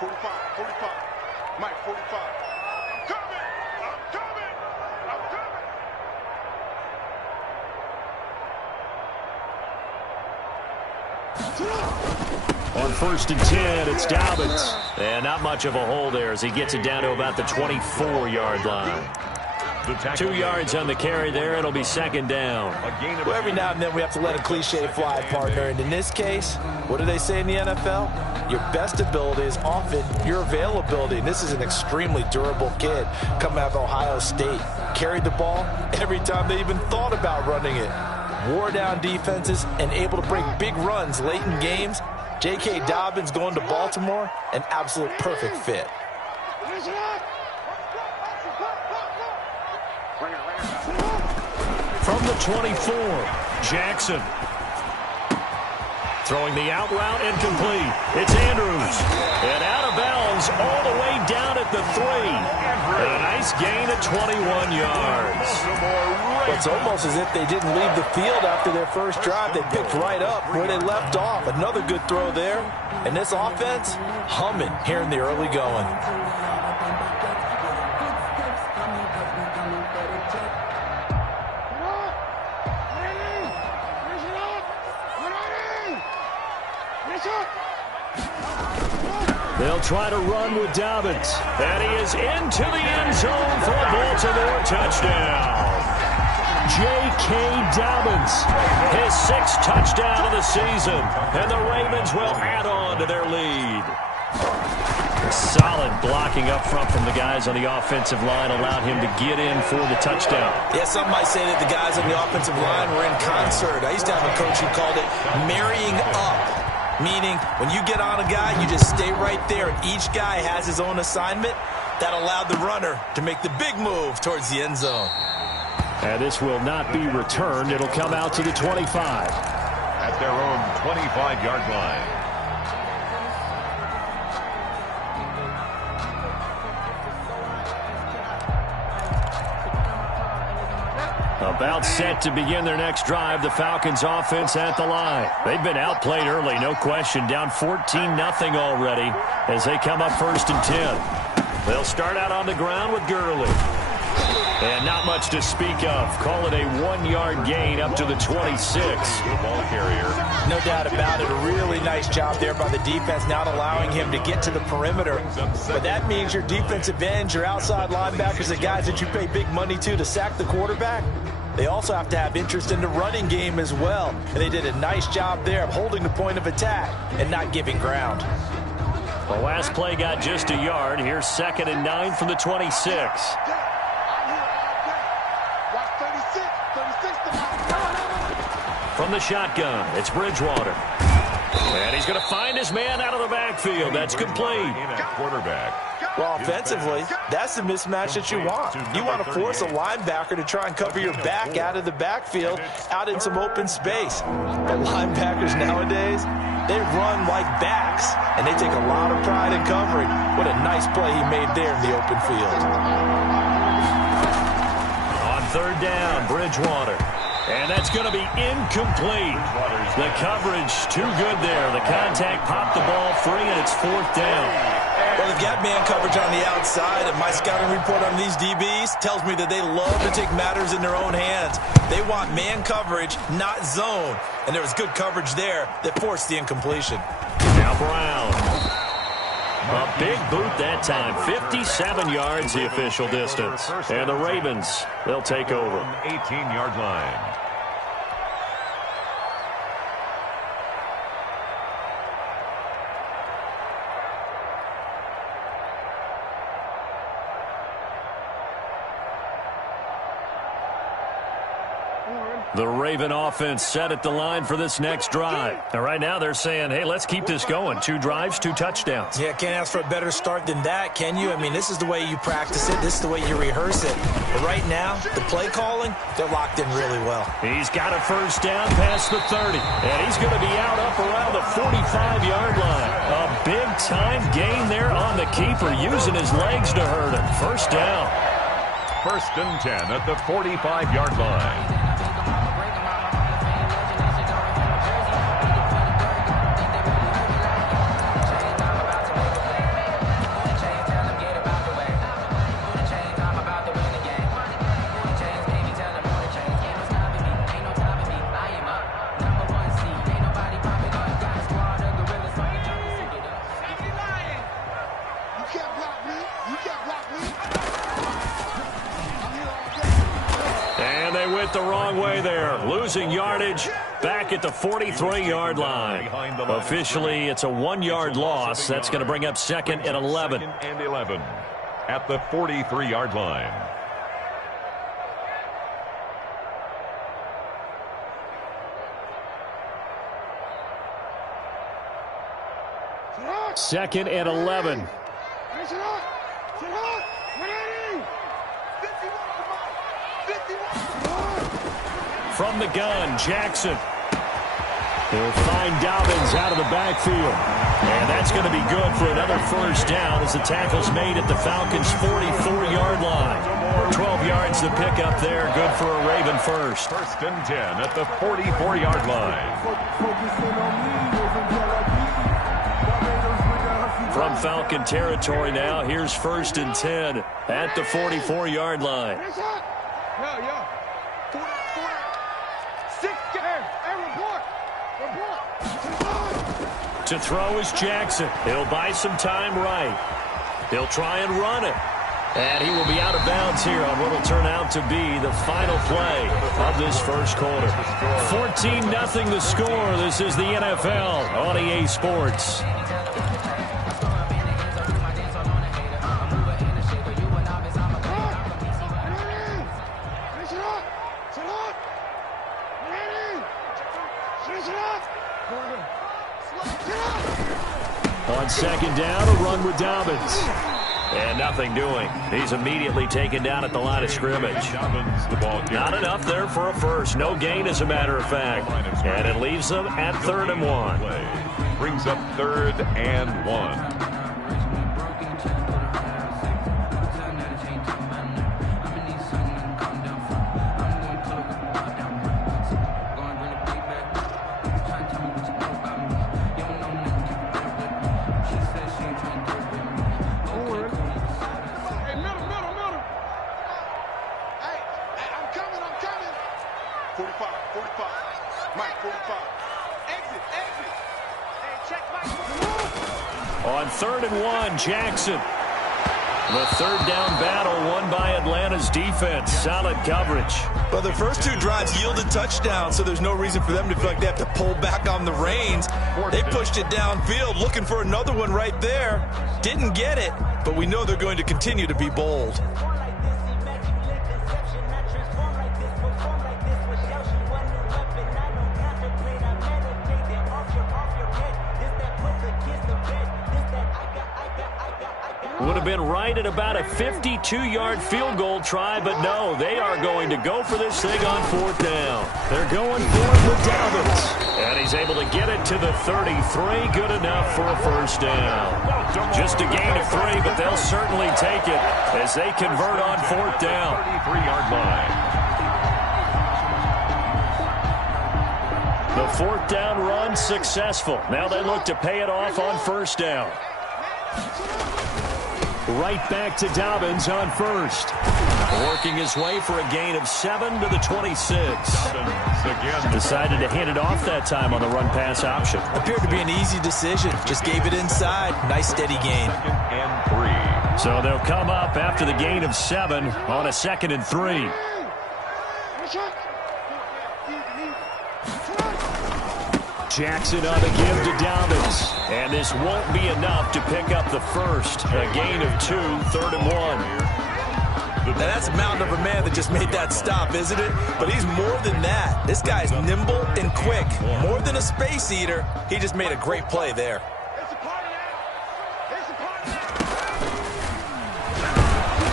45, 45. Mike, 45. I'm coming! I'm coming! I'm coming! On 1st and 10, it's Dobbins. And not much of a hole there as he gets it down to about the 24-yard line. 2 yards on the carry there. It'll be 2nd down. Well, every now and then we have to let a cliche fly, partner. And in this case, what do they say in the NFL? Your best ability is often your availability. And this is an extremely durable kid coming out of Ohio State. Carried the ball every time they even thought about running it. Wore down defenses and able to break big runs late in games. J.K. Dobbins going to Baltimore, an absolute perfect fit. From the 24, Jackson. Throwing the out route incomplete. It's Andrews. And out of bounds all the way down at the 3. And a nice gain of 21 yards. It's almost as if they didn't leave the field after their first drive. They picked right up where they left off. Another good throw there. And this offense, humming here in the early going. They'll try to run with Dobbins. And he is into the end zone for a Baltimore touchdown. J.K. Dobbins, his 6th touchdown of the season. And the Ravens will add on to their lead. Solid blocking up front from the guys on the offensive line allowed him to get in for the touchdown. Yeah, some might say that the guys on the offensive line were in concert. I used to have a coach who called it marrying up. Meaning, when you get on a guy, you just stay right there. Each guy has his own assignment. That allowed the runner to make the big move towards the end zone. And this will not be returned. It'll come out to the 25. At their own 25-yard line. About set to begin their next drive, the Falcons offense at the line. They've been outplayed early, no question. Down 14-0 already as they come up 1st and 10. They'll start out on the ground with Gurley. And not much to speak of. Call it a 1-yard gain up to the 26. Ball carrier. No doubt about it. A really nice job there by the defense, not allowing him to get to the perimeter. But that means your defensive ends, your outside linebackers, the guys that you pay big money to sack the quarterback, they also have to have interest in the running game as well. And they did a nice job there of holding the point of attack and not giving ground. The last play got just a yard. Here's 2nd and 9 from the 26. From the shotgun, it's Bridgewater. And he's going to find his man out of the backfield. That's complete. Quarterback. Well, offensively, that's the mismatch that you want. You want to force a linebacker to try and cover your back out of the backfield, out in some open space. But linebackers nowadays, they run like backs, and they take a lot of pride in covering. What a nice play he made there in the open field. On 3rd down, Bridgewater. And that's going to be incomplete. The coverage too good there. The contact popped the ball free, and it's 4th down. Well, they've got man coverage on the outside, and my scouting report on these DBs tells me that they love to take matters in their own hands. They want man coverage, not zone. And there was good coverage there that forced the incompletion. Now Brown. A big boot that time. 57 yards the official distance. And the Ravens, they'll take over. 18-yard line. The Raven offense set at the line for this next drive. And right now they're saying, hey, let's keep this going. 2 drives, 2 touchdowns. Yeah, can't ask for a better start than that, can you? I mean, this is the way you practice it. This is the way you rehearse it. But right now, the play calling, they're locked in really well. He's got a 1st down past the 30. And he's going to be out up around the 45-yard line. A big-time gain there on the keeper, using his legs to hurt him. 1st down. 1st and 10 at the 45-yard line. it the wrong way there. Losing yardage back at the 43-yard line. Officially, it's a 1-yard loss. That's going to bring up 2nd and 11. 2nd and 11 at the 43-yard line. Second and 11. From the gun, Jackson. He'll find Dobbins out of the backfield. And that's going to be good for another first down as the tackle's made at the Falcons' 44-yard line. 12 yards to pick up there. Good for a Raven first. 1st and 10 at the 44-yard line. From Falcon territory now, here's 1st and 10 at the 44-yard line. To throw is Jackson. He'll buy some time right. He'll try and run it. And he will be out of bounds here on what will turn out to be the final play of this first quarter. 14-0 the score. This is the NFL on EA Sports. On 2nd down, a run with Dobbins. And nothing doing. He's immediately taken down at the line of scrimmage. Not enough there for a first. No gain, as a matter of fact. And it leaves them at 3rd and 1. Brings up 3rd and 1. On 3rd and 1, Jackson. The 3rd down battle won by Atlanta's defense. Solid coverage. Well, their first 2 drives yielded touchdowns, so there's no reason for them to feel like they have to pull back on the reins. They pushed it downfield, looking for another one right there. Didn't get it, but we know they're going to continue to be bold. Would have been right at about a 52-yard field goal try, but no, they are going to go for this thing on 4th down. They're going for it with Dobbins. And he's able to get it to the 33. Good enough for a first down. Just a gain of 3, but they'll certainly take it as they convert on 4th down. 33-yard line. The 4th down run successful. Now they look to pay it off on 1st down. Right back to Dobbins on 1st. Working his way for a gain of 7 to the 26. Decided to hand it off that time on the run-pass option. Appeared to be an easy decision. Just gave it inside. Nice steady gain. 2nd and 3. So they'll come up after the gain of 7 on a 2nd and 3. Jackson on the give to Dobbins. And this won't be enough to pick up the first. A gain of 2, 3rd and 1. Now that's a mountain of a man that just made that stop, isn't it? But he's more than that. This guy's nimble and quick. More than a space eater. He just made a great play there.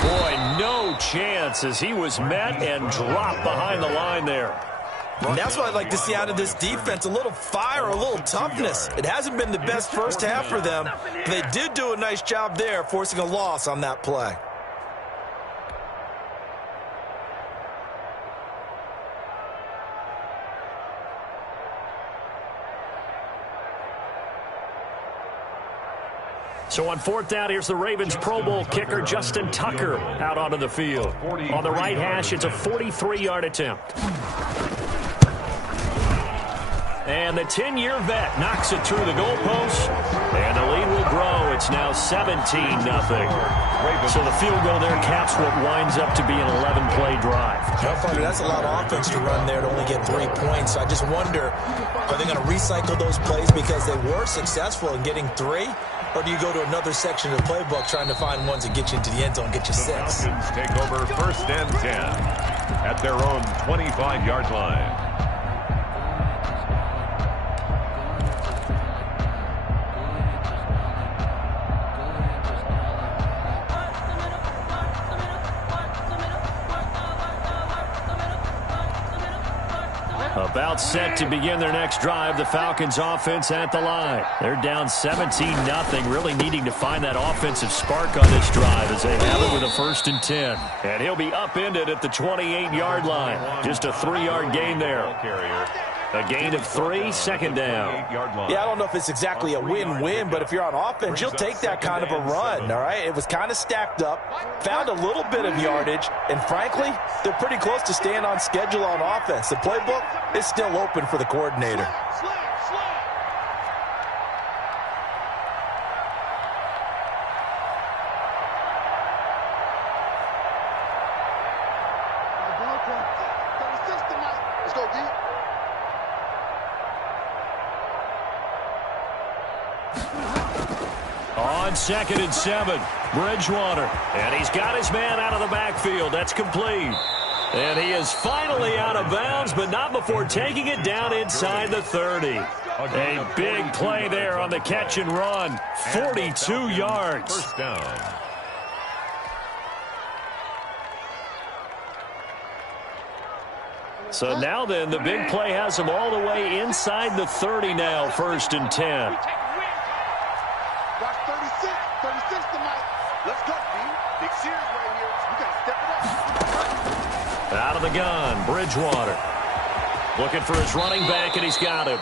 Boy, no chance as he was met and dropped behind the line there. And that's what I'd like to see out of this defense, a little fire, a little toughness. It hasn't been the best first half for them, but they did do a nice job there, forcing a loss on that play. So on 4th down, here's the Ravens Pro Bowl kicker Justin Tucker out onto the field. On the right hash, it's a 43-yard attempt. And the 10-year vet knocks it through the goalpost, and the lead will grow. It's now 17-0. So the field goal there caps what winds up to be an 11-play drive. That's a lot of offense to run there to only get 3 points. So I just wonder, are they going to recycle those plays because they were successful in getting 3? Or do you go to another section of the playbook trying to find ones that get you into the end zone and get you 6? The Falcons take over 1st and 10 at their own 25-yard line. About set to begin their next drive, the Falcons offense at the line. They're down 17-0, really needing to find that offensive spark on this drive as they have it with a 1st and 10. And he'll be upended at the 28-yard line. Just a 3-yard gain there. A gain of 3, 2nd down. Yeah, I don't know if it's exactly a win-win, but if you're on offense, you'll take that kind of a run, all right? It was kind of stacked up, found a little bit of yardage, and frankly, they're pretty close to staying on schedule on offense. The playbook is still open for the coordinator. Let's go, D. On 2nd and 7, Bridgewater. And he's got his man out of the backfield. That's complete. And he is finally out of bounds, but not before taking it down inside the 30. A big play there on the catch and run. 42 yards. 1st down. So now then, the big play has him all the way inside the 30 now, 1st and 10. Got 36 tonight. Let's go, D. Big series right here. We got to step it up. Out of the gun, Bridgewater. Looking for his running back, and he's got him.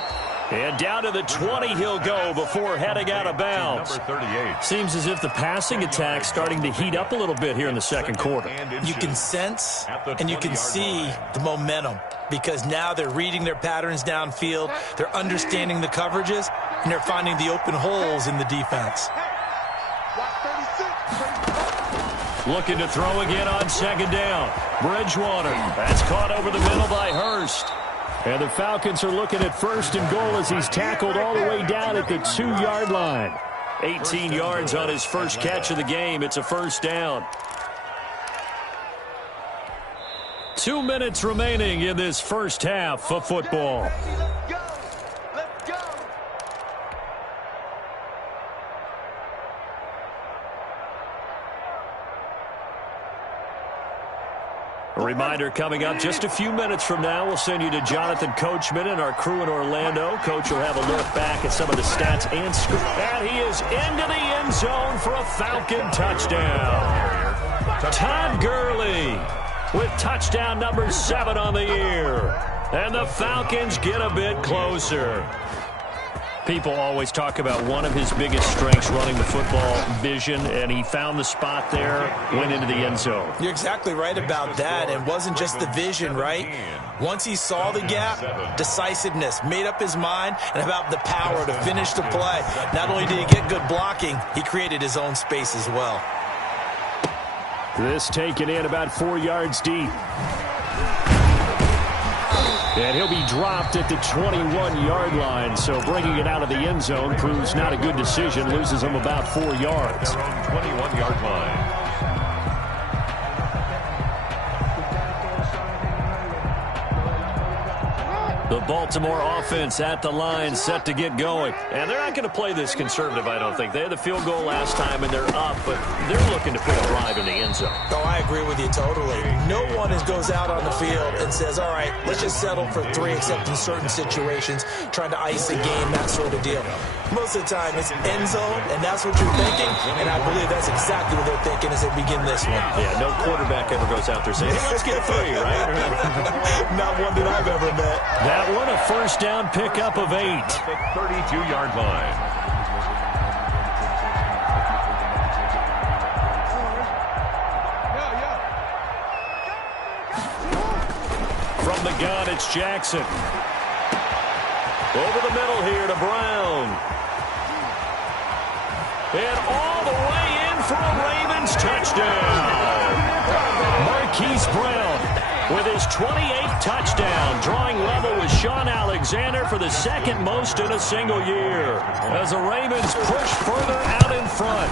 And down to the 20 he'll go before heading out of bounds. Number 38. Seems as if the passing attack's starting to heat up a little bit here in the 2nd quarter. You can sense and you can see the momentum because now they're reading their patterns downfield, they're understanding the coverages, and they're finding the open holes in the defense. Looking to throw again on 2nd down. Bridgewater. That's caught over the middle by Hurst. And the Falcons are looking at 1st and goal as he's tackled all the way down at the 2-yard line. 18 yards on his first catch of the game. It's a 1st down. 2 minutes remaining in this first half of football. A reminder coming up just a few minutes from now, we'll send you to Jonathan Coachman and our crew in Orlando. Coach will have a look back at some of the stats and scores. And he is into the end zone for a Falcon touchdown. Todd Gurley with touchdown number 7 on the year. And the Falcons get a bit closer. People always talk about one of his biggest strengths, running the football, vision, and he found the spot there, went into the end zone. You're exactly right about that. It wasn't just the vision, right? Once he saw the gap, decisiveness, made up his mind, and about the power to finish the play. Not only did he get good blocking, he created his own space as well. This taken in about 4 yards deep. And he'll be dropped at the 21-yard line, so bringing it out of the end zone proves not a good decision, loses him about 4 yards. 21-yard line. The Baltimore offense at the line, set to get going. And they're not going to play this conservative, I don't think. They had the field goal last time, and they're up, but they're looking to put a drive in the end zone. Oh, I agree with you totally. No one goes out on the field and says, all right, let's just settle for 3, except in certain situations, trying to ice a game, that sort of deal. Most of the time, it's end zone, and that's what you're thinking, and I believe that's exactly what they're thinking as they begin this one. Yeah, no quarterback ever goes out there saying, hey, let's get 3, right? Not one that I've ever met. That one a first down pickup of 8. At the 32-yard line. From the gun, it's Jackson. Over the middle here to Brown. And for a Ravens touchdown. Marquise Brown with his 28th touchdown, drawing level with Sean Alexander for the second most in a single year, as the Ravens push further out in front.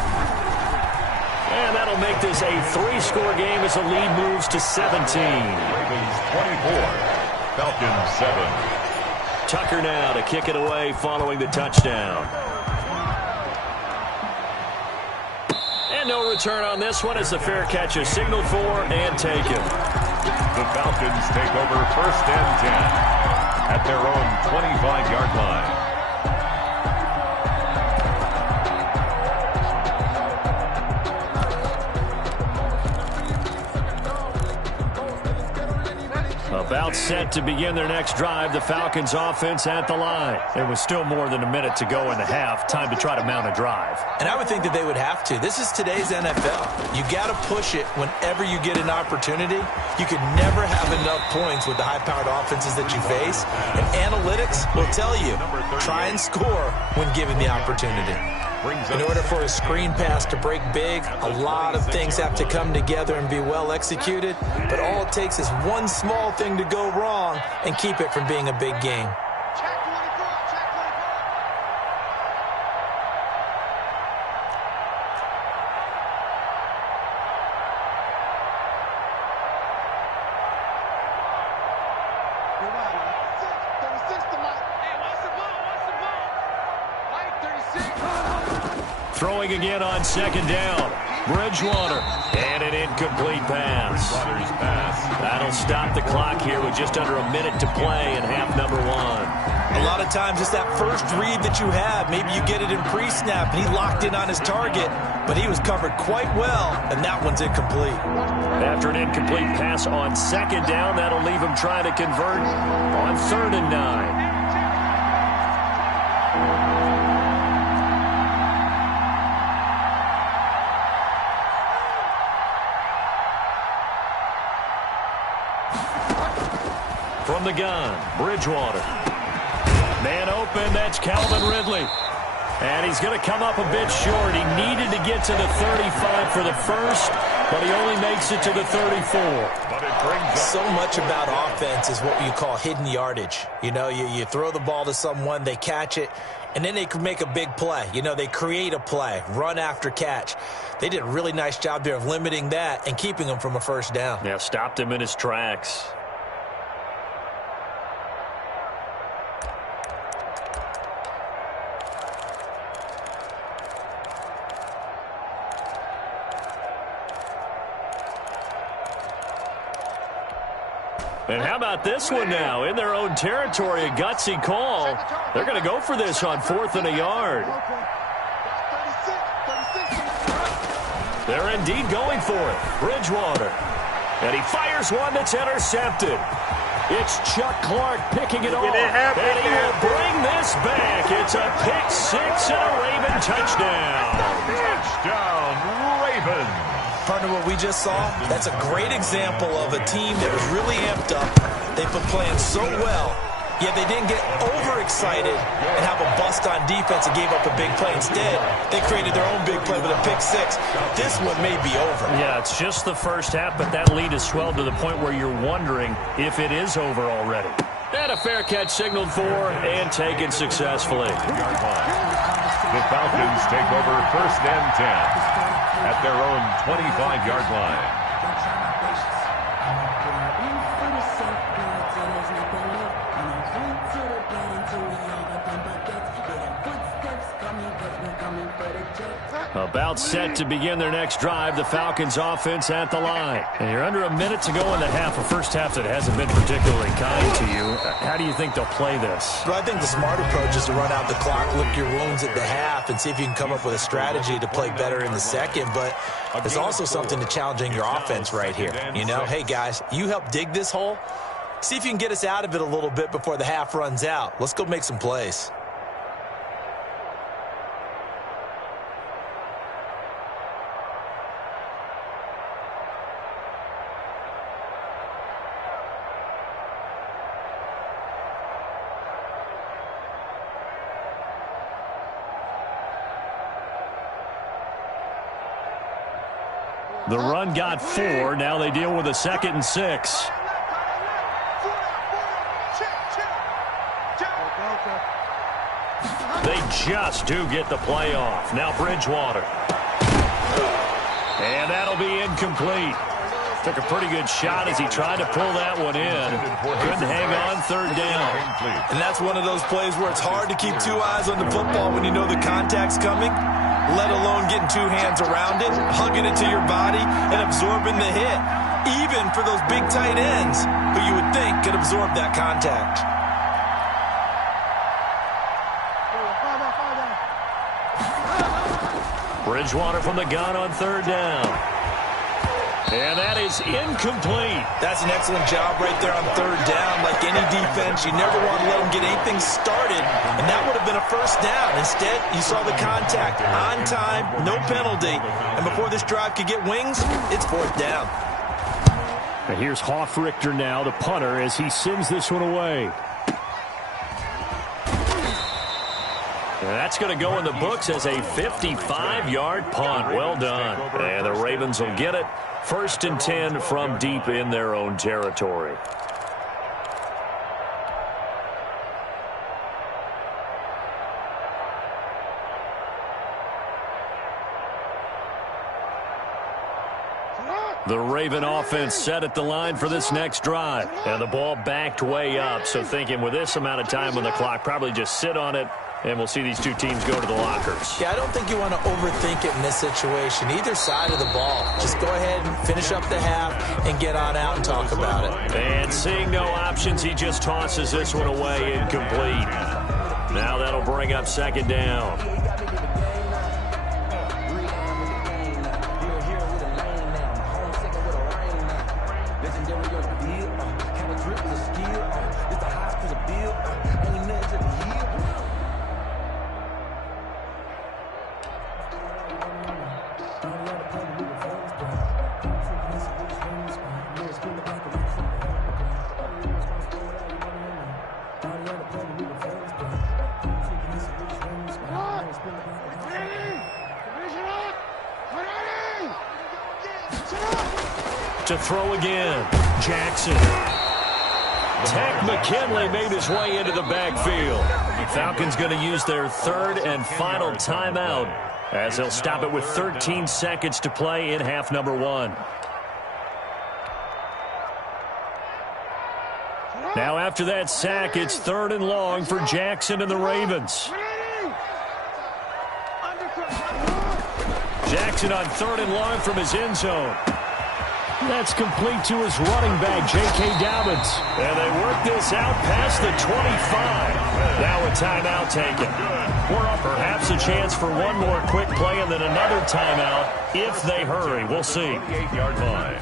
And that'll make this a 3-score game as the lead moves to 17. Ravens 24, Falcons 7. Tucker now to kick it away following the touchdown. And no return on this one as the fair catch is signaled for and taken. The Falcons take over 1st and 10 at their own 25-yard line. About set to begin their next drive, the Falcons offense at the line. There was still more than a minute to go in the half. Time to try to mount a drive. And I would think that they would have to. This is today's NFL. You got to push it whenever you get an opportunity. You could never have enough points with the high-powered offenses that you face. And analytics will tell you, try and score when given the opportunity. In order for a screen pass to break big, a lot of things have to come together and be well executed. But all it takes is one small thing to go wrong and keep it from being a big game. Throwing again on 2nd down. Bridgewater. And an incomplete pass. That'll stop the clock here with just under a minute to play in half number 1. A lot of times it's that first read that you have. Maybe you get it in pre-snap and he locked in on his target, but he was covered quite well, and that one's incomplete. After an incomplete pass on 2nd down, that'll leave him trying to convert on 3rd and 9. From the gun, Bridgewater. Man open, that's Calvin Ridley. And he's going to come up a bit short. He needed to get to the 35 for the first, but he only makes it to the 34. So much about offense is what you call hidden yardage. You know, you throw the ball to someone, they catch it, and then they can make a big play. You know, they create a play, run after catch. They did a really nice job there of limiting that and keeping him from a first down. Yeah, stopped him in his tracks. And how about this one now? In their own territory, a gutsy call. They're going to go for this on 4th and a yard. They're indeed going for it. Bridgewater. And he fires one that's intercepted. It's Chuck Clark picking it off. And he will bring this back. It's a pick 6 and a Raven touchdown. Touchdown, Ravens. Partner, what we just saw, that's a great example of a team that was really amped up. They've been playing so well, yet they didn't get overexcited and have a bust on defense and gave up a big play. Instead, they created their own big play with a pick 6. This one may be over. Yeah, it's just the first half, but that lead has swelled to the point where you're wondering if it is over already. And a fair catch signaled for and taken successfully. The Falcons take over 1st and 10 at their own 25-yard line. About set to begin their next drive, the Falcons offense at the line. And you're under a minute to go in the half, a first half that hasn't been particularly kind to you. How do you think they'll play this? Well, I think the smart approach is to run out the clock, lick your wounds at the half, and see if you can come up with a strategy to play better in the second. But there's also something to challenging your offense right here. You know, hey, guys, you help dig this hole. See if you can get us out of it a little bit before the half runs out. Let's go make some plays. The run got 4. Now they deal with a 2nd and 6. They just do get the play off. Now Bridgewater. And that'll be incomplete. Took a pretty good shot as he tried to pull that one in. Couldn't hang on 3rd down. And that's one of those plays where it's hard to keep 2 eyes on the football when you know the contact's coming, let alone getting 2 hands around it, hugging it to your body, and absorbing the hit. Even for those big tight ends who you would think could absorb that contact. Bridgewater from the gun on 3rd down. And that is incomplete. That's an excellent job right there on 3rd down. Like any defense, you never want to let them get anything started, and that would have been a 1st down. Instead, you saw the contact on time, no penalty, and before this drive could get wings, it's 4th down. And here's Hoffrichter now, the punter, as he sends this one away. And that's going to go in the books as a 55-yard punt. Well done. And the Ravens will get it. 1st and 10 from deep in their own territory. The Raven offense set at the line for this next drive. And the ball backed way up. So thinking with this amount of time on the clock, probably just sit on it. And we'll see these 2 teams go to the lockers. Yeah, I don't think you want to overthink it in this situation. Either side of the ball. Just go ahead and finish up the half and get on out and talk about it. And seeing no options, he just tosses this one away incomplete. Now that'll bring up 2nd down. To throw again, Jackson. Tech McKinley made his way into the backfield. Falcons going to use their 3rd and final timeout as they'll stop it with 13 seconds to play in half number 1. Now after that sack, it's 3rd and long for Jackson and the Ravens. Jackson on 3rd and long from his end zone. That's complete to his running back, J.K. Dobbins. And they work this out past the 25. Now a timeout taken. Perhaps a chance for one more quick play and then another timeout if they hurry. We'll see. 8-yard line.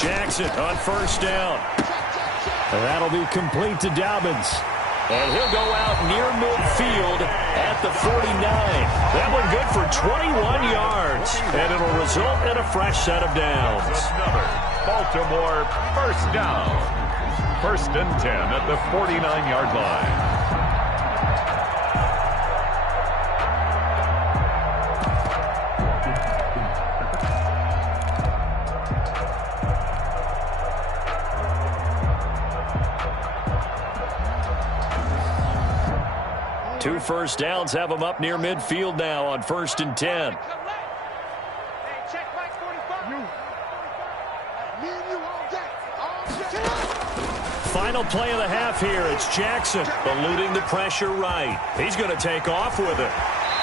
Jackson on 1st down. And that'll be complete to Dobbins. And he'll go out near midfield at the 49. That one good for 21 yards. And it'll result in a fresh set of downs. Another Baltimore 1st down. 1st and 10 at the 49-yard line. Two 1st downs have them up near midfield now on 1st and 10. Final play of the half here. It's Jackson eluding the pressure right. He's going to take off with it.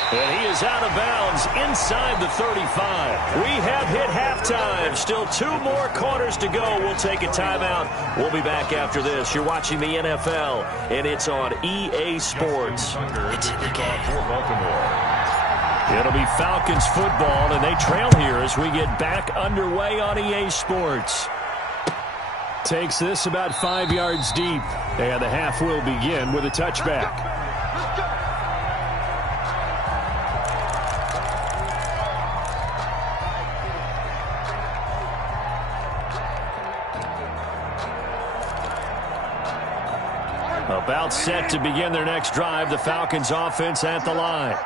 And he is out of bounds inside the 35. We have hit halftime. Still 2 more quarters to go. We'll take a timeout. We'll be back after this. You're watching the NFL, and it's on EA Sports. It's in the game. It'll be Falcons football, and they trail here as we get back underway on EA Sports. Takes this about 5 yards deep, and the half will begin with a touchback. About set to begin their next drive. The Falcons offense at the line.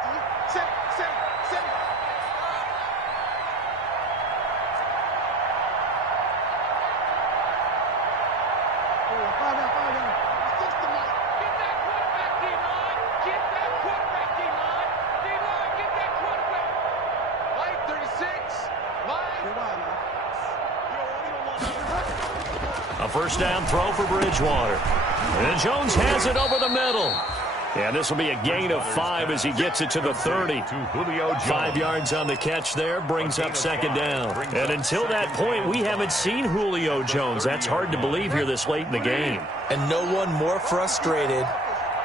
A first down throw for Bridgewater. And Jones has it over the middle. And this will be a gain of 5 as he gets it to the 30. 5 yards on the catch there, brings up second down. And until that point, we haven't seen Julio Jones. That's hard to believe here this late in the game. And no one more frustrated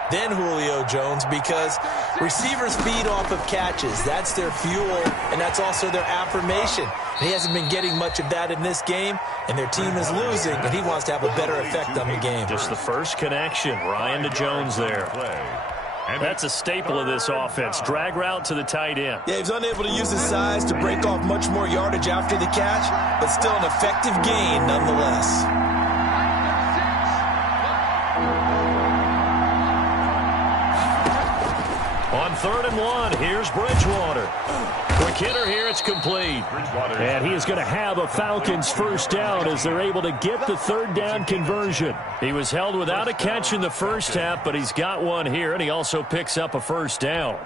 than Julio Jones, because receivers feed off of catches. That's their fuel, and that's also their affirmation. He hasn't been getting much of that in this game, and their team is losing, and he wants to have a better effect on the game. Just the first connection, Ryan to Jones there. That's a staple of this offense. Drag route to the tight end. Yeah, he's unable to use his size to break off much more yardage after the catch, but still an effective gain nonetheless. On 3rd and 1, here's Bridgewater. Quick hitter here, it's complete. And he is going to have a Falcons first down as they're able to get the 3rd down conversion. He was held without a catch in the first half, but he's got one here, and he also picks up a first down.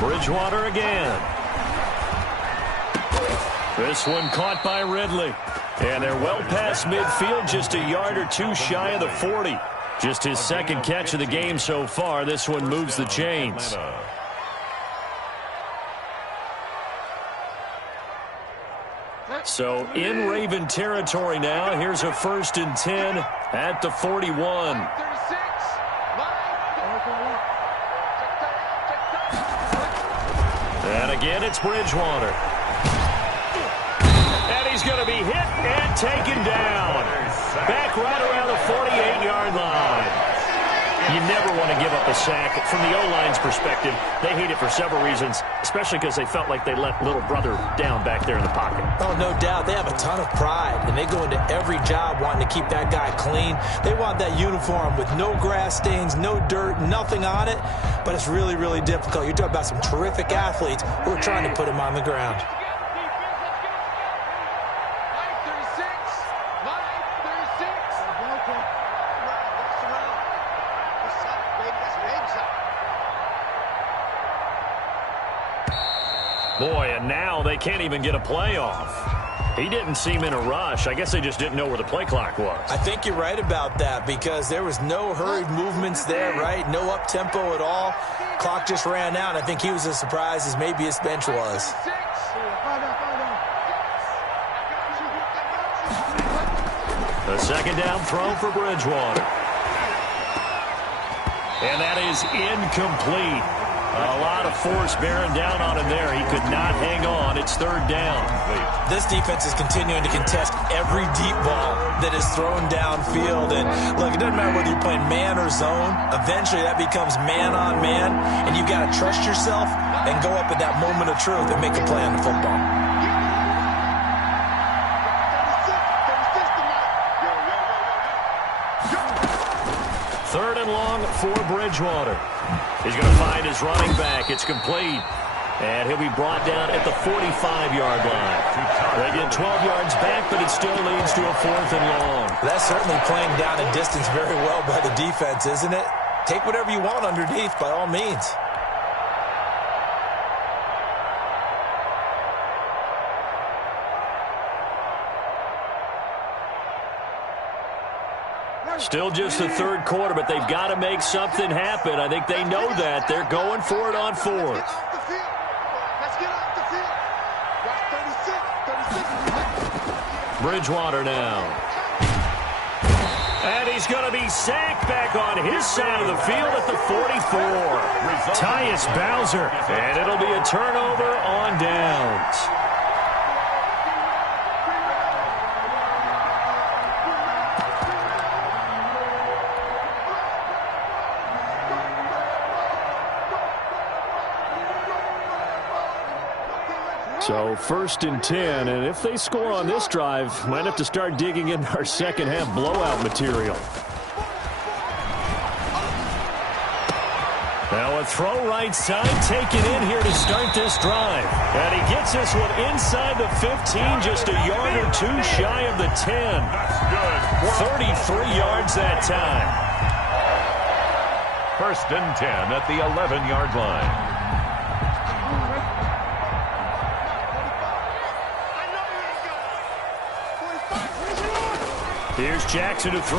Bridgewater again. This one caught by Ridley. And they're well past midfield, just a yard or two shy of the 40. Just his second catch of the game so far. This one moves the chains. So in Raven territory now. Here's a 1st and 10 at the 41. And again, it's Bridgewater. And he's going to be hit and taken down. Back right around the 48-yard line. You never want to give up a sack. From the O-line's perspective, they hate it for several reasons, especially because they felt like they let little brother down back there in the pocket. Oh, no doubt. They have a ton of pride, and they go into every job wanting to keep that guy clean. They want that uniform with no grass stains, no dirt, nothing on it, but it's really, really difficult. You're talking about some terrific athletes who are trying to put him on the ground. Boy, and now they can't even get a play off. He didn't seem in a rush. I guess they just didn't know where the play clock was. I think you're right about that, because there was no hurried movements there, right? No up-tempo at all. Clock just ran out. I think he was as surprised as maybe his bench was. The second down throw for Bridgewater. And that is incomplete. A lot of force bearing down on him there. He could not hang on. It's 3rd down. This defense is continuing to contest every deep ball that is thrown downfield. And look, it doesn't matter whether you're playing man or zone. Eventually that becomes man on man. And you've got to trust yourself and go up at that moment of truth and make a play on the football. Third and long for Bridgewater. He's going to find his running back. It's complete. And he'll be brought down at the 45-yard line. They get 12 yards back, but it still leads to a 4th and long. That's certainly playing down a distance very well by the defense, isn't it? Take whatever you want underneath, by all means. Still just the 3rd quarter, but they've got to make something happen. I think they know that. They're going for it on 4th. Bridgewater now. And he's going to be sacked back on his side of the field at the 44. Tyus Bowser. And it'll be a turnover on downs. So 1st and 10, and if they score on this drive, might have to start digging in our second half blowout material. Now a throw right side, taken in here to start this drive. And he gets this one inside the 15, just a yard or two shy of the 10. That's good. 33 yards that time. 1st and 10 at the 11-yard line. Here's Jackson to throw.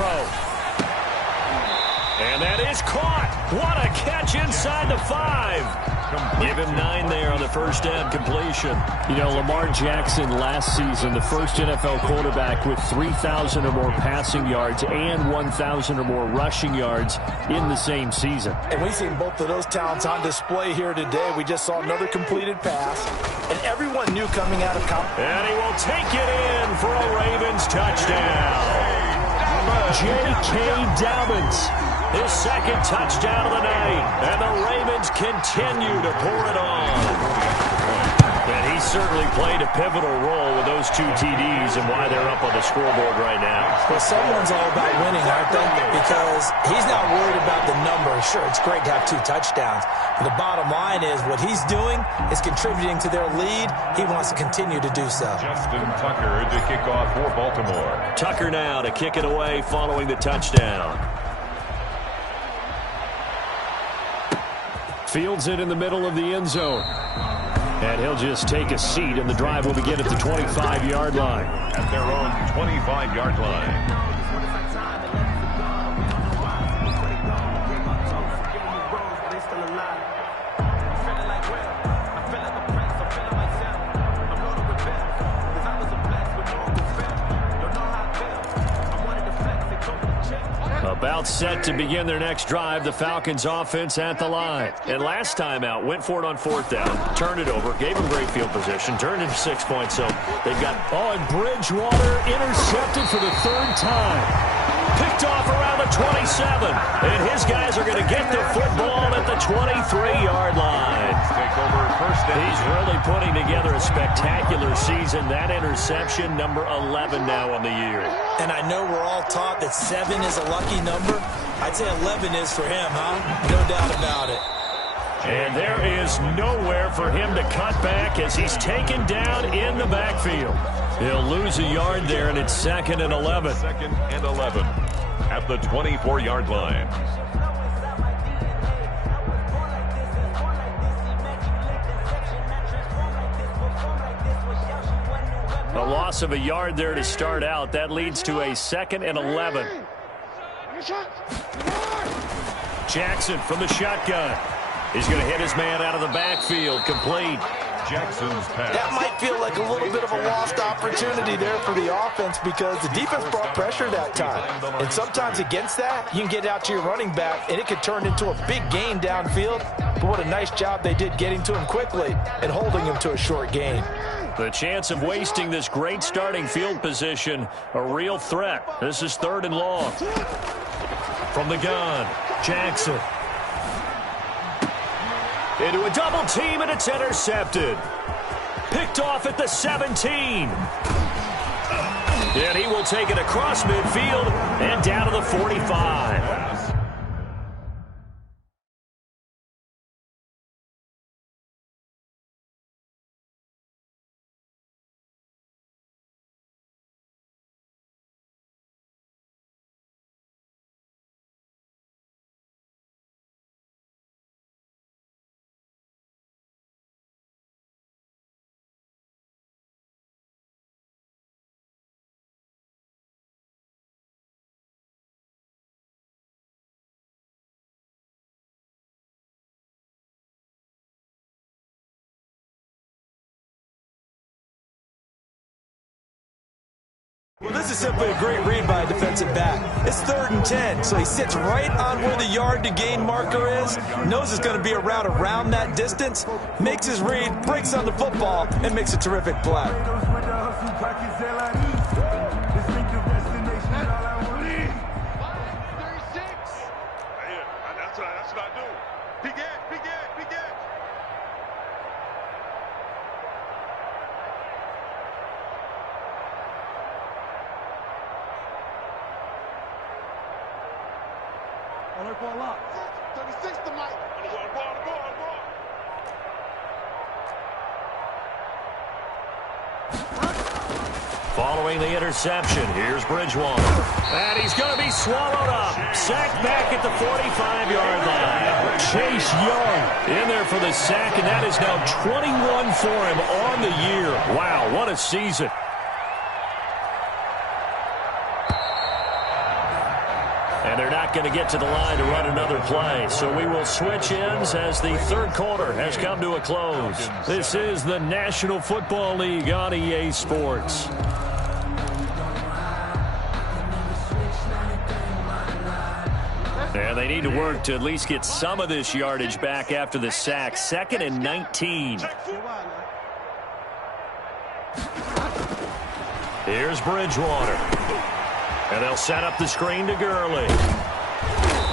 And that is caught. What a catch inside the 5. Give him 9 there on the first down completion. You know, Lamar Jackson last season, the first NFL quarterback with 3,000 or more passing yards and 1,000 or more rushing yards in the same season. And we've seen both of those talents on display here today. We just saw another completed pass, and everyone knew coming out of college. And he will take it in for a Ravens touchdown. J.K. Dobbins, his second touchdown of the night, and the Ravens continue to pour it on. And he certainly played a pivotal role with those 2 TDs and why they're up on the scoreboard right now. Well, someone's all about winning, aren't they? Because he's not worried about the number. Sure, it's great to have 2 touchdowns. But the bottom line is what he's doing is contributing to their lead. He wants to continue to do so. Justin Tucker to kick off for Baltimore. Tucker now to kick it away following the touchdown. Fields it in the middle of the end zone. And he'll just take a seat, and the drive will begin at the 25-yard line. At their own 25-yard line. About set to begin their next drive, the Falcons offense at the line. And last time out, went for it on 4th down, turned it over, gave them great field position, turned into 6 points. So they've got, and Bridgewater intercepted for the 3rd time. Picked off around the 27. And his guys are going to get the football at the 23-yard line. Take over 1st down. He's really putting together a spectacular season. That interception, number 11 now on the year. And I know we're all taught that 7 is a lucky number. I'd say 11 is for him, huh? No doubt about it. And there is nowhere for him to cut back as he's taken down in the backfield. He'll lose a yard there, and it's 2nd and 11. 2nd and 11 at the 24-yard line. A loss of a yard there to start out. That leads to a 2nd and 11. Jackson from the shotgun. He's going to hit his man out of the backfield. Complete. Jackson's pass. That might feel like a little bit of a lost opportunity there for the offense because the defense brought pressure that time. And sometimes against that, you can get out to your running back, and it could turn into a big gain downfield. But what a nice job they did getting to him quickly and holding him to a short gain. The chance of wasting this great starting field position, a real threat. This is 3rd and long. From the gun, Jackson. Into a double team, and it's intercepted. Picked off at the 17. And he will take it across midfield and down to the 45. Well, this is simply a great read by a defensive back. It's 3rd and 10, so he sits right on where the yard to gain marker is, knows it's going to be a route around that distance, makes his read, breaks on the football, and makes a terrific play. That's what I do. Begin. ball up. 36 to Mike. Following the interception, here's Bridgewater. And he's going to be swallowed up. Sacked back at the 45-yard line. Chase Young in there for the sack, and that is now 21 for him on the year. Wow, what a season. And they're not going to get to the line to run another play. So we will switch ends as the third quarter has come to a close. This is the National Football League on EA Sports. And they need to work to at least get some of this yardage back after the sack. 2nd and 19. Here's Bridgewater. And they'll set up the screen to Gurley.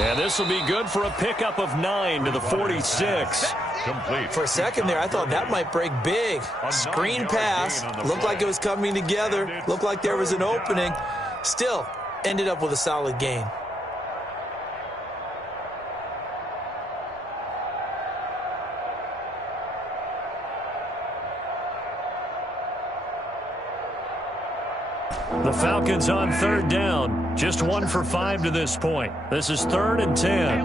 And this will be good for a pickup of 9 to the 46. Complete. For a second there, I thought that might break big. Screen pass. Looked like it was coming together. Looked like there was an opening. Still, ended up with a solid gain. The Falcons on 3rd down. Just 1 for 5 to this point. This is 3rd and 10.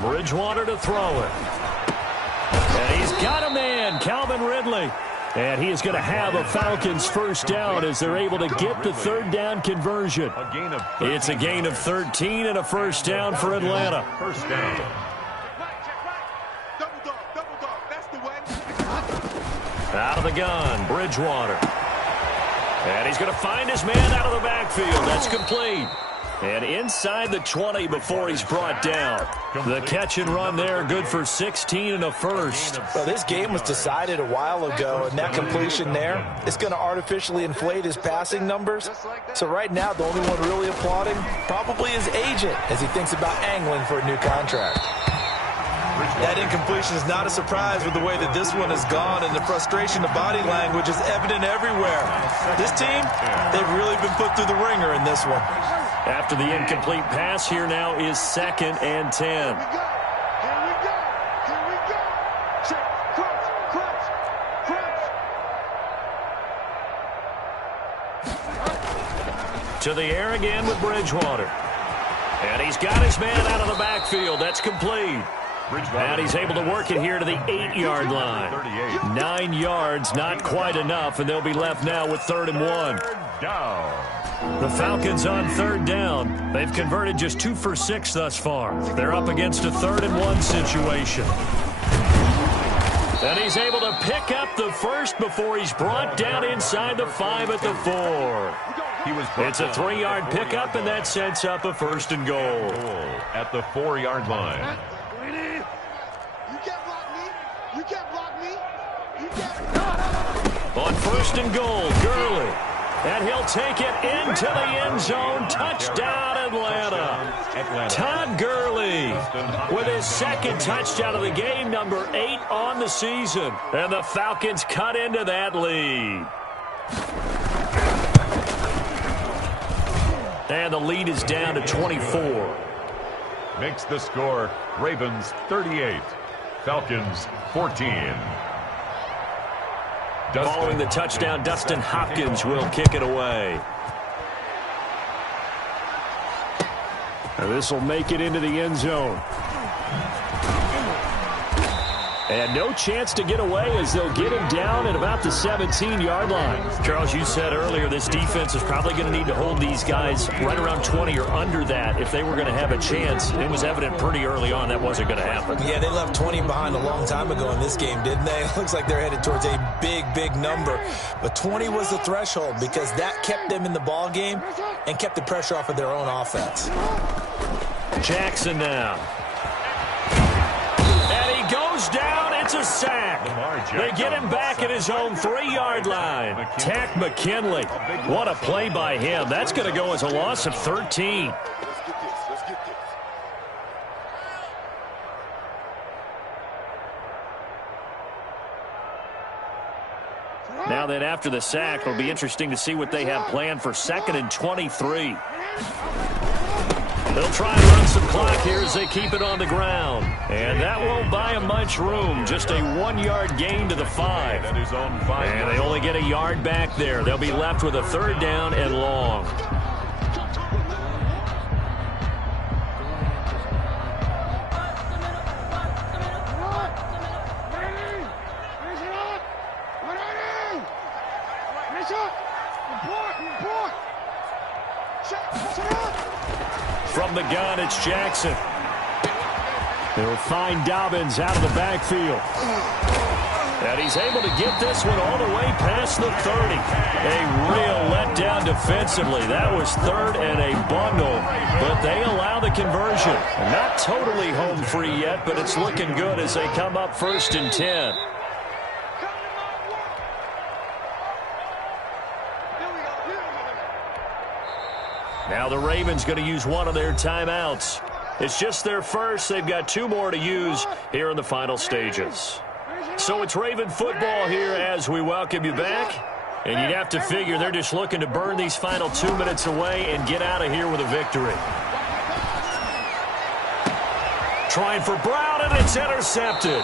Bridgewater to throw it. And he's got a man, Calvin Ridley. And he is going to have a Falcons first down as they're able to get the 3rd down conversion. It's a gain of 13 and a first down for Atlanta. First down. Out of the gun, Bridgewater. And he's going to find his man out of the backfield. That's complete. And inside the 20 before he's brought down. The catch and run there, good for 16 and a first. Well, this game was decided a while ago, and that completion there is going to artificially inflate his passing numbers. So right now, the only one really applauding probably his agent as he thinks about angling for a new contract. That incompletion is not a surprise with the way that this one has gone, and the frustration, the body language is evident everywhere. This team, they've really been put through the ringer in this one. After the incomplete pass, here now is 2nd and 10. Here we go. Check. Crunch. To the air again with Bridgewater. And he's got his man out of the backfield. That's complete. And he's able to work it here to the 8-yard line. 9 yards, not quite enough, and they'll be left now with 3rd and 1. The Falcons on 3rd down. They've converted just 2 for 6 thus far. They're up against a 3rd and 1 situation. And he's able to pick up the first before he's brought down inside the 5 at the 4. It's a 3-yard pickup, and that sets up a 1st and goal. At the 4-yard line. On 1st and goal, Gurley. And he'll take it into the end zone. Touchdown, Atlanta. Todd Gurley with his 2nd touchdown of the game, number 8 on the season. And the Falcons cut into that lead. And the lead is down to 24. Makes the score Ravens 38, Falcons 14. Following the touchdown, Dustin Hopkins will kick it away. And this will make it into the end zone. And no chance to get away as they'll get him down at about the 17-yard line. Charles, you said earlier this defense is probably going to need to hold these guys right around 20 or under that if they were going to have a chance. It was evident pretty early on that wasn't going to happen. Yeah, they left 20 behind a long time ago in this game, didn't they? It looks like they're headed towards a big number. But 20 was the threshold because that kept them in the ball game and kept the pressure off of their own offense. Jackson now. And he goes down. It's a sack. They get him back at his own 3-yard line. Tack McKinley. What a play by him. That's going to go as a loss of 13. Now then, after the sack, it'll be interesting to see what they have planned for 2nd and 23. They'll try and run some clock here as they keep it on the ground. And that won't buy them much room. Just a 1-yard gain to the 5. And they only get a yard back there. They'll be left with a 3rd down and long. From the gun, it's Jackson. They'll find Dobbins out of the backfield. And he's able to get this one all the way past the 30. A real letdown defensively. That was 3rd and a bundle, but they allow the conversion. Not totally home free yet, but it's looking good as they come up 1st and 10. Now the Ravens going to use one of their timeouts. It's just their first. They've got 2 more to use here in the final stages. So it's Raven football here as we welcome you back. And you'd have to figure they're just looking to burn these final 2 minutes away and get out of here with a victory. Trying for Brown, and it's intercepted.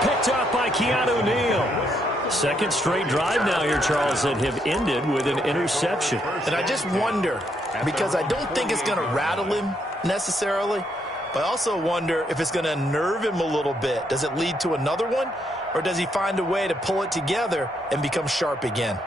Picked up by Keanu Neal. 2nd straight drive now here, Charles, that have ended with an interception. And I just wonder, because I don't think it's going to rattle him necessarily, but I also wonder if it's going to unnerve him a little bit. Does it lead to another one, or does he find a way to pull it together and become sharp again?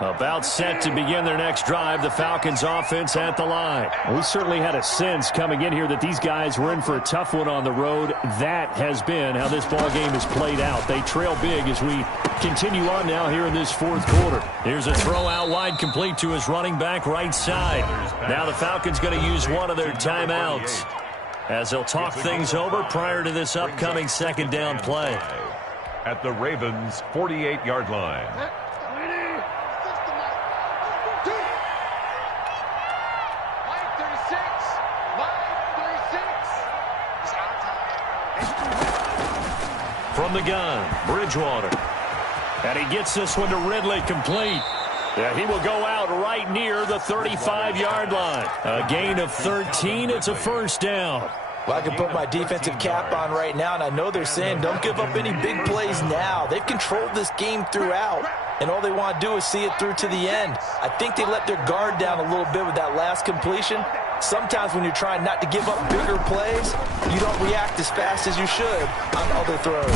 About set to begin their next drive, the Falcons offense at the line. We certainly had a sense coming in here that these guys were in for a tough one on the road. That has been how this ball game has played out. They trail big as we continue on now here in this 4th quarter. Here's a throw out wide, complete to his running back right side. Now the Falcons going to use one of their timeouts as they'll talk things over prior to this upcoming 2nd down play. At the Ravens' 48-yard line. From the gun, Bridgewater. And he gets this one to Ridley, complete. Yeah, he will go out right near the 35-yard line. A gain of 13. It's a 1st down. Well, I can put my defensive cap on right now, and I know they're saying don't give up any big plays now. They've controlled this game throughout, and all they want to do is see it through to the end. I think they let their guard down a little bit with that last completion. Sometimes when you're trying not to give up bigger plays, you don't react as fast as you should on other throws.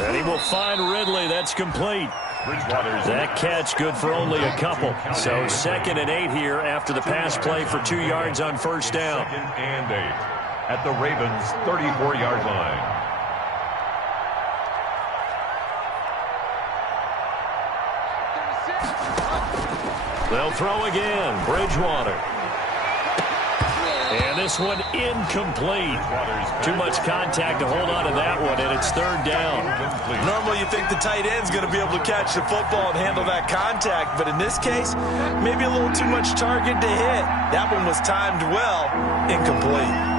And he will find Ridley. That's complete. That catch good for only a couple. So 2nd and 8 here after the pass play for 2 yards on 1st down. 2nd and 8 at the Ravens' 34-yard line. They'll throw again. Bridgewater. And this one incomplete. Too much contact to hold on to that one, and it's 3rd down. Normally you think the tight end's going to be able to catch the football and handle that contact, but in this case, maybe a little too much target to hit. That one was timed well, incomplete.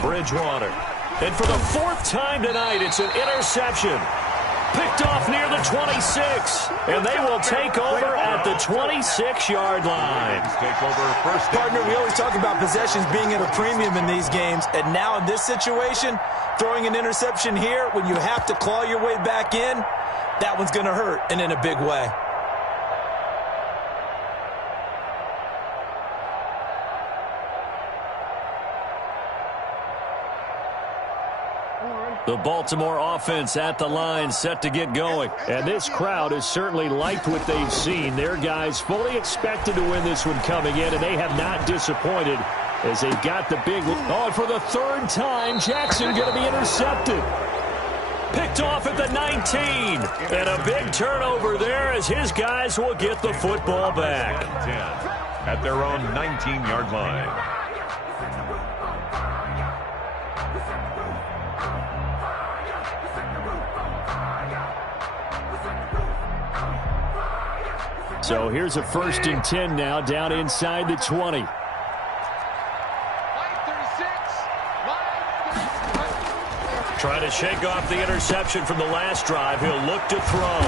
Bridgewater. And for the 4th time tonight, it's an interception. Picked off near the 26. And they will take over at the 26-yard line. Partner, we always talk about possessions being at a premium in these games. And now in this situation, throwing an interception here when you have to claw your way back in, that one's going to hurt, and in a big way. The Baltimore offense at the line, set to get going. And this crowd has certainly liked what they've seen. Their guys fully expected to win this one coming in, and they have not disappointed as they've got the big... Oh, and for the 3rd time, Jackson going to be intercepted. Picked off at the 19. And a big turnover there as his guys will get the football back. 10 at their own 19-yard line. So here's a 1st and 10 now, down inside the 20. Trying to shake off the interception from the last drive. He'll look to throw.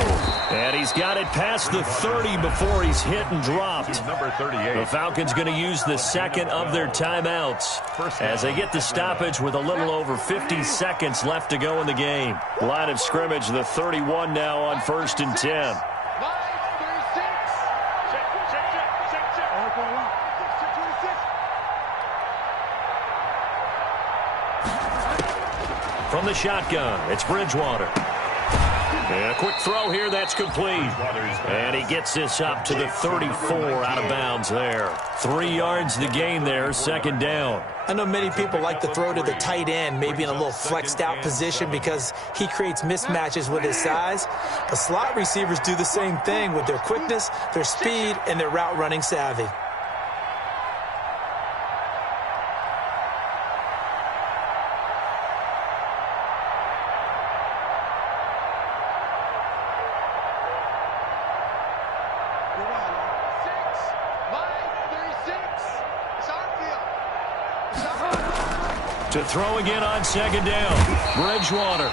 And he's got it past the 30 before he's hit and dropped. Number 38. The Falcons going to use the second of their timeouts as they get the stoppage with a little over 50 seconds left to go in the game. Line of scrimmage, the 31 now on 1st and 10. From the shotgun, it's Bridgewater. And a quick throw here, that's complete. And he gets this up to the 34 out of bounds there. 3 yards to gain there, 2nd down. I know many people like to throw to the tight end, maybe in a little flexed out position because he creates mismatches with his size. But slot receivers do the same thing with their quickness, their speed, and their route running savvy. To throw again on 2nd down. Bridgewater.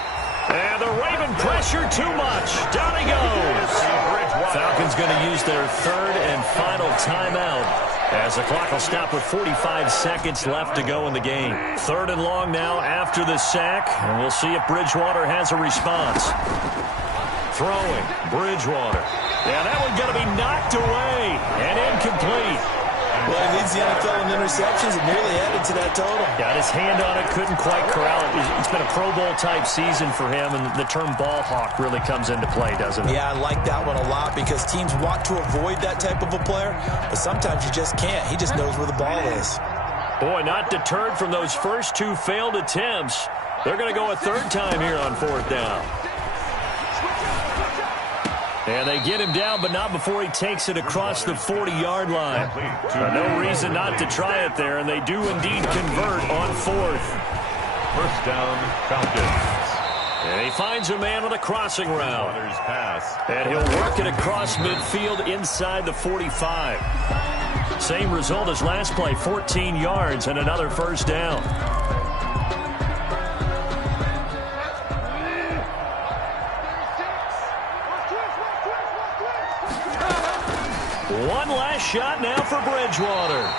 And the Raven pressure too much. Down he goes. Falcons going to use their 3rd and final timeout as the clock will stop with 45 seconds left to go in the game. 3rd and long now after the sack, and we'll see if Bridgewater has a response. Throwing. Bridgewater. Yeah, that one's going to be knocked away and incomplete. Well, he leads the NFL in interceptions and nearly added to that total. Got his hand on it, couldn't quite corral it. It's been a Pro Bowl-type season for him, and the term ball hawk really comes into play, doesn't it? Yeah, I like that one a lot because teams want to avoid that type of a player, but sometimes you just can't. He just knows where the ball is. Boy, not deterred from those first 2 failed attempts. They're going to go a 3rd time here on 4th down. And they get him down, but not before he takes it across the 40-yard line. No reason not to try it there, and they do indeed convert on 4th. 1st down, Falcons. And he finds a man on the crossing route. And he'll work it across midfield inside the 45. Same result as last play, 14 yards and another 1st down. One last shot now for Bridgewater.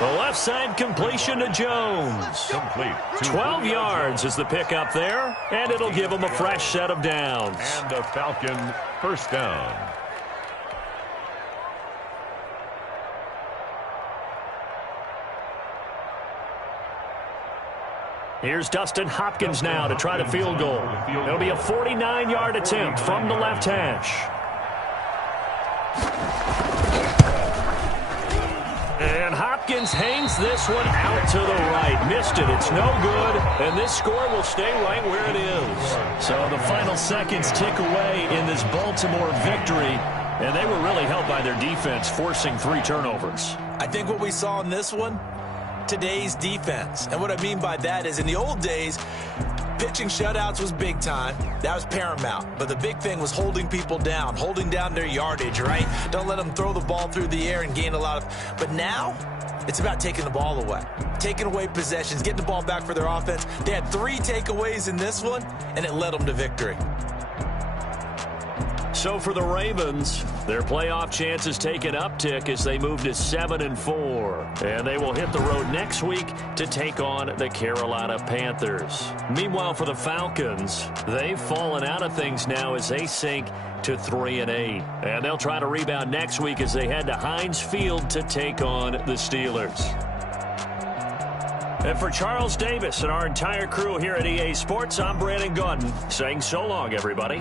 The left side completion to Jones. Complete. 12 yards is the pickup there, and it'll give him a fresh set of downs. And a Falcon 1st down. Here's Dustin Hopkins now to try the field goal. It'll be a 49-yard attempt from the left hash. And Hopkins hangs this one out to the right. Missed it. It's no good. And this score will stay right where it is. So the final seconds tick away in this Baltimore victory. And they were really helped by their defense, forcing 3 turnovers. I think what we saw in this one, today's defense. And what I mean by that is in the old days, pitching shutouts was big time. That was paramount. But the big thing was holding people down, holding down their yardage, right? Don't let them throw the ball through the air and gain a lot of... But now, it's about taking the ball away. Taking away possessions, getting the ball back for their offense. They had 3 takeaways in this one, and it led them to victory. So for the Ravens, their playoff chances take an uptick as they move to 7-4. And they will hit the road next week to take on the Carolina Panthers. Meanwhile, for the Falcons, they've fallen out of things now as they sink to 3-8. And they'll try to rebound next week as they head to Heinz Field to take on the Steelers. And for Charles Davis and our entire crew here at EA Sports, I'm Brandon Gaudin saying so long, everybody.